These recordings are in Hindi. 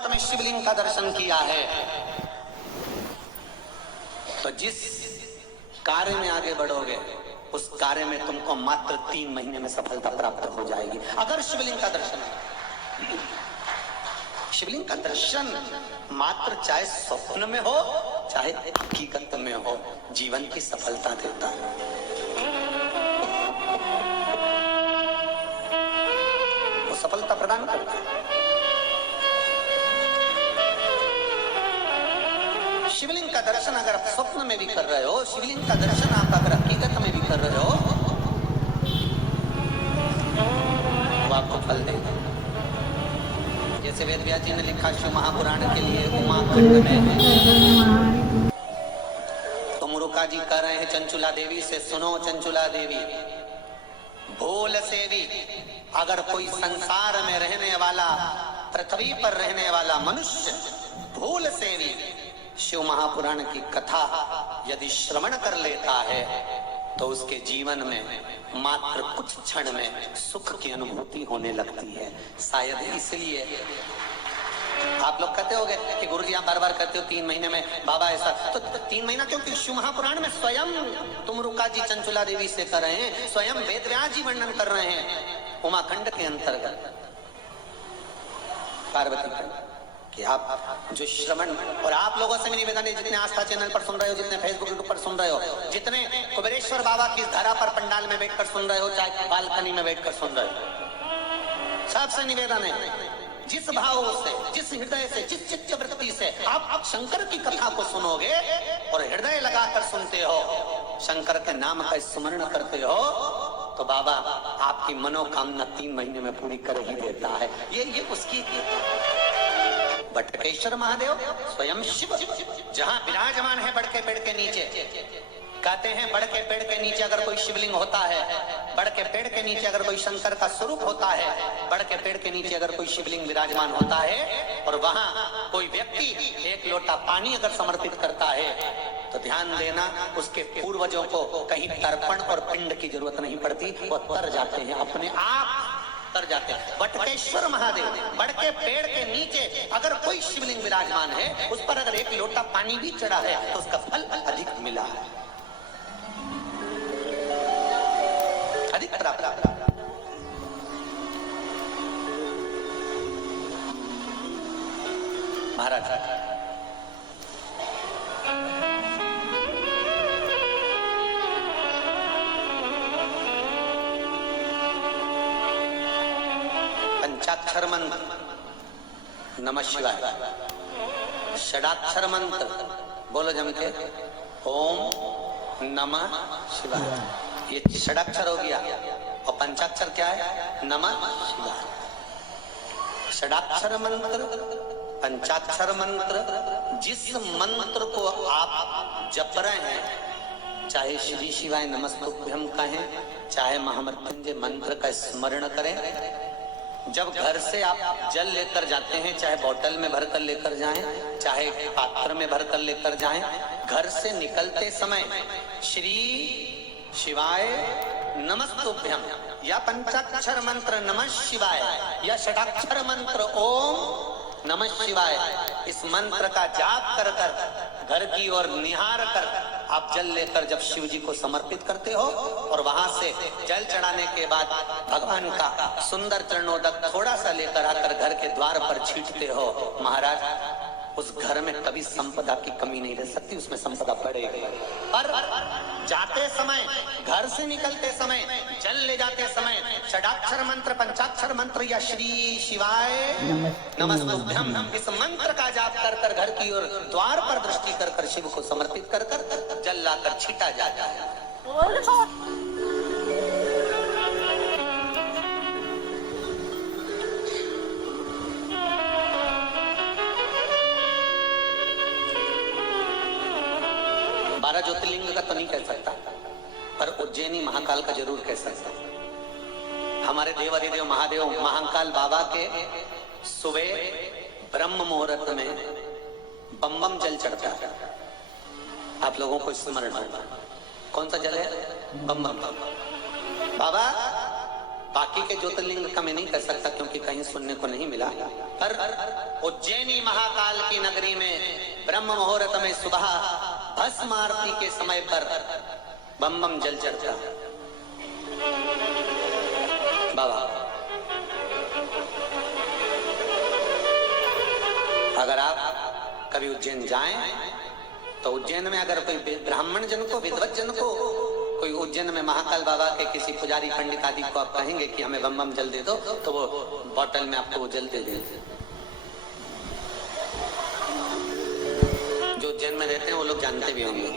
में शिवलिंग का दर्शन किया है तो जिस कार्य में आगे बढ़ोगे उस कार्य में तुमको मात्र 3 महीने में सफलता प्राप्त हो जाएगी। अगर शिवलिंग का दर्शन मात्र चाहे स्वप्न में हो चाहे हकीकत में हो जीवन की सफलता देता है। वो सफलता प्रदान करता है। शिवलिंग का दर्शन अगर आप स्वप्न में भी कर रहे हो, शिवलिंग का दर्शन आप अगर हकीकत में भी कर रहे हो वो आपको फल देगा। जैसे वेद व्यास जी ने लिखा शिव महापुराण के लिए उमाखंड में तो मुरुका जी कह रहे हैं चंचुला देवी से, सुनो चंचुला देवी, भूल से भी अगर कोई संसार में रहने वाला, पृथ्वी पर रहने वाला मनुष्य भूल से भी शिव महापुराण की कथा यदि श्रवण कर लेता है तो उसके जीवन में मात्र कुछ क्षण में सुख की अनुभूति होने लगती है। शायद इसलिए आप लोग कहते होंगे कि गुरुजी आप बार बार कहते हो 3 महीने में बाबा ऐसा, तो 3 महीना क्योंकि शिव महापुराण में स्वयं तुम रुका जी चंचुला देवी से कर रहे हैं, स्वयं वेद व्यास जी वर्णन कर रहे हैं उमाखंड के अंतर्गत पार्वती कि आप जो श्रवण, और आप लोगों से भी निवेदन है जितने आस्था चैनल पर सुन रहे हो, जितने फेसबुक पर सुन रहे हो, जितने कुबेरेश्वर बाबा की धरा पर पंडाल में बैठकर सुन रहे हो चाहे बालकनी में बैठकर सुन रहे हो, सबसे निवेदन है जिस भाव से, जिस हृदय से, जिस चित्त वृत्ति से आप शंकर की कथा को सुनोगे और हृदय लगाकर सुनते हो, शंकर के नाम का स्मरण करते हो तो बाबा आपकी मनोकामना 3 महीने में पूरी कर ही देता है। ये उसकी बटकेश्वर महादेव स्वयं शिव जहां विराजमान है बड़ के पेड़ के नीचे। कहते हैं बड़ के पेड़ के नीचे अगर कोई शिवलिंग होता है, बड़ के पेड़ के नीचे अगर कोई शंकर का स्वरूप होता है, बड़ के पेड़ के नीचे अगर कोई शिवलिंग विराजमान होता है और वहां कोई व्यक्ति 1 लोटा पानी अगर समर्पित करता है तो ध्यान देना उसके पूर्वजों को कहीं तर्पण और पिंड की जरूरत नहीं पड़ती, वो तर जाते हैं, अपने आप तर जाते हैं। बटकेश्वर महादेव बड़ के पेड़ के नीचे अगर कोई शिवलिंग विराजमान है, उस पर अगर 1 लोटा पानी भी चढ़ा है तो उसका फल अधिक मिला है, अधिक प्राप्त। महाराज पंचाक्षर मंत्र नमः शिवाय, षडाक्षर मंत्र बोलो जम के ओम नमः शिवाय, ये षडाक्षर हो गया और पंचाक्षर क्या है नमः शिवाय। षडाक्षर मंत्र, पंचाक्षर मंत्र, जिस मंत्र को आप जप रहे हैं, चाहे श्री शिवाय नमस्तुभ्यम कहें, चाहे महामृत्युंजय मंत्र का स्मरण करें, जब घर से आप जल लेकर जाते हैं, चाहे बोतल में भरकर लेकर जाएं, चाहे पात्र में भरकर लेकर जाएं, घर से निकलते समय श्री शिवाय नमस्तुभ्यम या पंचाक्षर मंत्र नमः शिवाय या षडाक्षर मंत्र ओम नमः शिवाय, इस मंत्र का जाप कर कर घर की ओर निहार कर आप जल लेकर जब शिव जी को समर्पित करते हो और वहां से जल चढ़ाने के बाद भगवान का सुंदर चरणोदक थोड़ा सा लेकर आकर घर के द्वार पर छींटते हो, महाराज उस घर में कभी संपदा की कमी नहीं रह सकती, उसमें संपदा बढ़ेगी। पर जाते समय, घर से निकलते समय, जल ले जाते समय षडाक्षर मंत्र, पंचाक्षर मंत्र या श्री शिवाय नमस्तुभ्यम इस मंत्र का जाप कर कर घर की ओर द्वार पर दृष्टि कर कर शिव को समर्पित कर कर जल लाकर छीटा जाता है। ज्योतिर्लिंग का तो नहीं कह सकता, पर उज्जैनी महाकाल का जरूर कह सकता। हमारे देव अधिदेव महादेव महाकाल बाबा के सुबह ब्रह्म मुहूर्त में बम बम जल चढ़ता है। आप लोगों को स्मरण होगा कौन सा जल है? बम बम। बाबा बाकी के ज्योतिर्लिंग का मैं नहीं कर सकता क्योंकि कहीं सुनने को नहीं मिला, पर उज्जैनी महाकाल की नगरी में ब्रह्म मुहूर्त में सुबह भस्म आरती के समय पर बम बम जल चढ़ता। बाबा अगर आप कभी उज्जैन जाएं तो उज्जैन में अगर कोई ब्राह्मण जन को, विद्वत जन को, कोई उज्जैन में महाकाल बाबा के किसी पुजारी पंडित आदि को आप कहेंगे कि हमें बम बम जल दे दो, तो वो बोतल में आपको वो जल दे देंगे। जो उज्जैन में रहते हैं वो लोग जानते भी होंगे।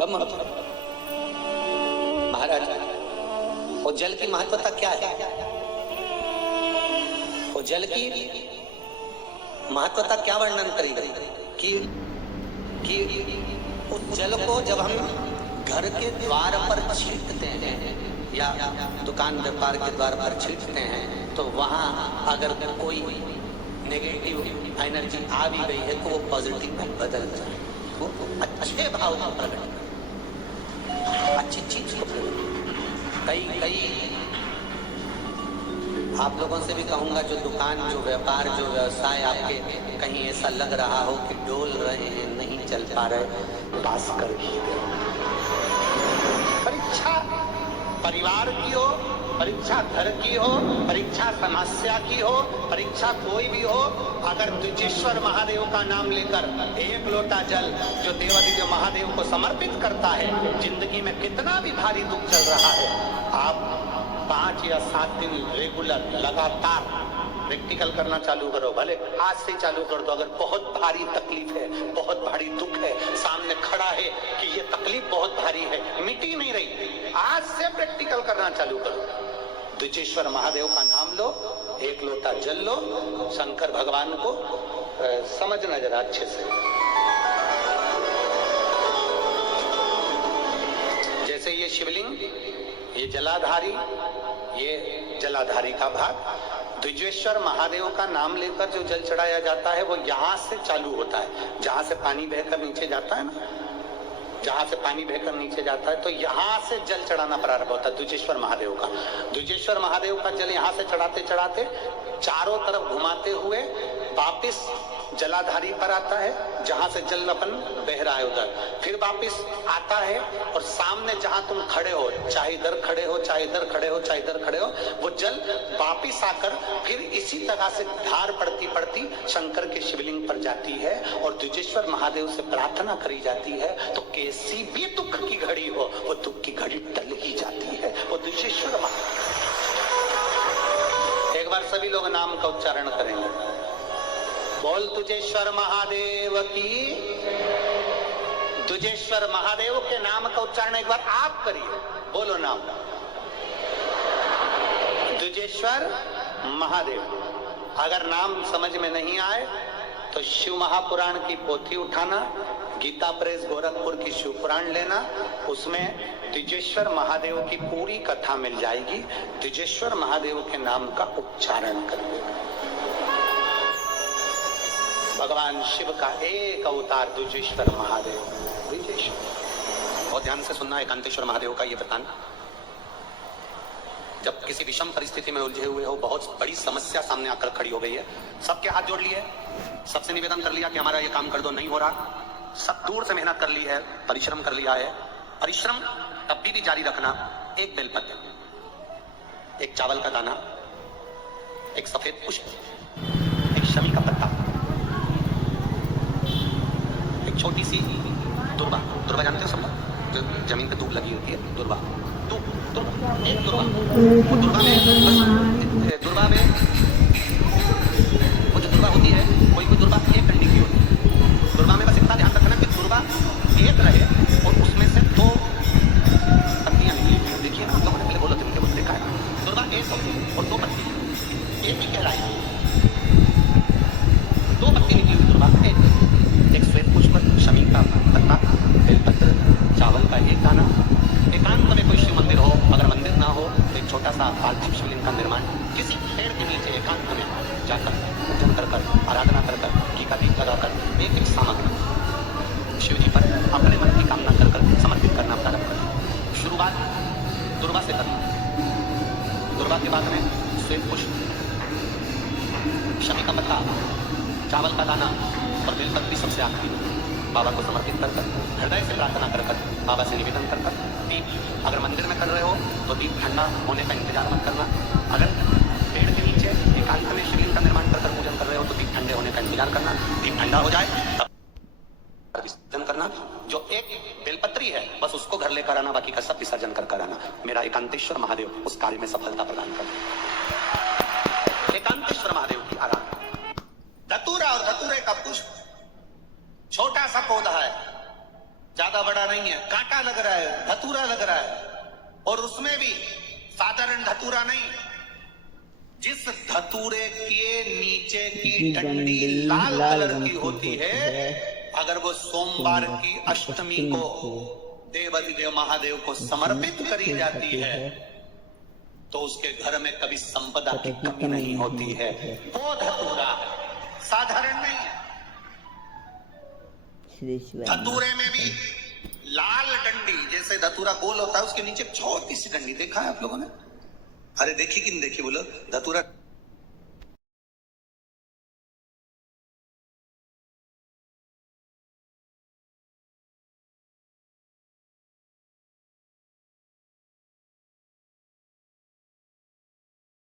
बम महाराज वो जल की महत्वता क्या है? वो जल की महत्वता क्या वर्णन करेगी कि उस जल को जब हम घर के द्वार पर छींटते हैं या दुकान व्यापार के द्वार पर छींटते हैं तो वहां अगर कोई नेगेटिव एनर्जी आ भी गई है तो वो पॉजिटिव में बदल जाए, वो अच्छे भाव को प्रकट करे, अच्छी चीज को प्रकट करे। कई आप लोगों से भी कहूंगा, जो दुकान, जो व्यापार, जो व्यवसाय आपके कहीं ऐसा लग रहा हो कि डोल रहे हैं, नहीं चल पा रहे, पास कर ही दो। परीक्षा परिवार की हो, परीक्षा घर की हो, परीक्षा समस्या की हो, परीक्षा कोई भी हो, अगर द्विजेश्वर महादेव का नाम लेकर एक लोटा जल जो देवादिदेव महादेव को समर्पित करता है, जिंदगी में कितना भी भारी दुख चल रहा है, आप 5 या 7 दिन रेगुलर लगातार प्रैक्टिकल करना चालू करो। भले आज से चालू कर दो। अगर बहुत भारी तकलीफ है, बहुत भारी दुख है, सामने खड़ा है कि ये तकलीफ बहुत भारी है, मिटी नहीं रही, आज से प्रैक्टिकल करना चालू करो। द्विजेश्वर महादेव का नाम लो, एक लोटा जल लो, शंकर भगवान को समझना जरा अच्छे से। जैसे ये शिवलिंग, ये जलाधारी, ये जलाधारी का भाग, द्विजेश्वर महादेव का नाम लेकर जो जल चढ़ाया जाता है वो यहाँ से चालू होता है। जहां से पानी बहकर नीचे जाता है ना, जहां से पानी बहकर नीचे जाता है तो यहाँ से जल चढ़ाना प्रारंभ होता है द्विजेश्वर महादेव का। द्विजेश्वर महादेव का जल यहाँ से चढ़ाते चढ़ाते चारों तरफ घुमाते हुए वापिस जलाधारी पर आता है, जहां से जल अपन बह रहा है उधर, फिर वापिस आता है और सामने जहां तुम खड़े हो, चाहे इधर खड़े हो, चाहे इधर खड़े हो, चाहे इधर खड़े हो, वो जल वापिस आकर फिर इसी तरह से धार पड़ती पड़ती शंकर के शिवलिंग पर जाती है और द्विजेश्वर महादेव से प्रार्थना करी जाती है। तो कैसी भी दुख की घड़ी हो, वो दुख की घड़ी टल ही जाती है। वो द्विजेश्वर महादेव। एक बार सभी लोग नाम का उच्चारण करेंगे। बोल तुजेश्वर महादेव की। तुजेश्वर महादेव के नाम का उच्चारण एक बार आप करिए, बोलो नाम। तुजेश्वर महादेव। अगर नाम समझ में नहीं आए तो शिव महापुराण की पोथी उठाना, गीता प्रेस गोरखपुर की शिव पुराण लेना, उसमें द्विजेश्वर महादेव की पूरी कथा मिल जाएगी। द्विजेश्वर महादेव के नाम का उच्चारण करिए। भगवान शिव का एक अवतार द्विजेश्वर महादेव। द्विजेश्वर, और ध्यान से सुनना एकांतेश्वर महादेव का ये वृतांत। जब किसी विषम परिस्थिति में उलझे हुए हो, बहुत बड़ी समस्या सामने आकर खड़ी हो गई है, सबके हाथ जोड़ लिए, सबसे निवेदन कर लिया कि हमारा ये काम कर दो, नहीं हो रहा, सब दूर से मेहनत कर ली है, परिश्रम कर लिया है, परिश्रम तब भी जारी रखना। एक बेलपत्र, एक चावल का दाना, एक सफेद पुष्प, एक शमी का पत्ता, एक छोटी सी दुर्वा। दुर्वा जानते हो सब लोग, जो जमीन पे दूब लगी होती है, दुर्वा। एक दुर्वा, वो दुर्वा में बस, दुर्वा में वो जो दुर्वा होती है, कोई भी दुर्वा एक डंडी की होती है। दुर्वा में बस इतना ध्यान रखना कि दुर्वा एक रहे और उसमें से 2 पत्तियां निकली हुई। देखिए ना, आप लोगों ने पहले बोला थे, मुझे देखा है, दुर्वा एक हो और 2 पत्ती, एक ही कहलाई, 2 पत्ती निकली हुई दुर्वा, एक श्वेत पुष्प, शमी का पत्ता, बेलपत्र, चावल का एक दाना। एकांत में कोई शिव मंदिर हो, अगर मंदिर ना हो तो एक छोटा सा पार्थिव शिवलिंग का निर्माण किसी पेड़ के नीचे एकांत में जाकर पूजन कर आराधना कर घी का दीप लगाकर एक सामग्री शिव जी पर अपने मन की कामना कर समर्पित करना प्रारंभ करें। शुरुआत दुर्वा से करना। धतूरा के बाद में श्वेत पुष्प, शमी का पत्ता, चावल का दाना और बेलपत्री सबसे आखिरी में बाबा को समर्पित कर कर हृदय से प्रार्थना कर कर बाबा से निवेदन कर कर दीप, अगर मंदिर में कर रहे हो तो दीप ठंडा होने का इंतजार मत करना। अगर पेड़ के नीचे एकांत में शिवलिंग का निर्माण कर कर पूजन कर रहे हो तो दीप ठंडे होने का इंतजार करना। दीप ठंडा हो जाए तब विसर्जन करना। जो एक बेलपत्री है बस उसको घर लेकर आना, बाकी का सब विसर्जन कर आना। मेरा एकांतेश्वर महादेव उस कार्य में सफलता प्रदान कर। एकांतेश्वर महादेव की आराधना। धतूरा और धतूरे का पुष्प छोटा सा पौधा है, ज्यादा बड़ा नहीं है, कांटा लग रहा है, धतूरा लग रहा है, और उसमें भी साधारण धतूरा नहीं, जिस धतूरे के नीचे की डंडी लाल कलर की होती है, अगर वो सोमवार की अष्टमी को देवाधिदेव महादेव को समर्पित करी जाती है तो उसके घर में कभी संपदा की कमी नहीं होती है। वो धतूरा साधारण नहीं है। धतूरे में भी लाल डंडी, जैसे धतूरा गोल होता है उसके नीचे छोटी सी डंडी, देखा है आप लोगों ने? अरे देखी कि नहीं देखी बोलो? धतूरा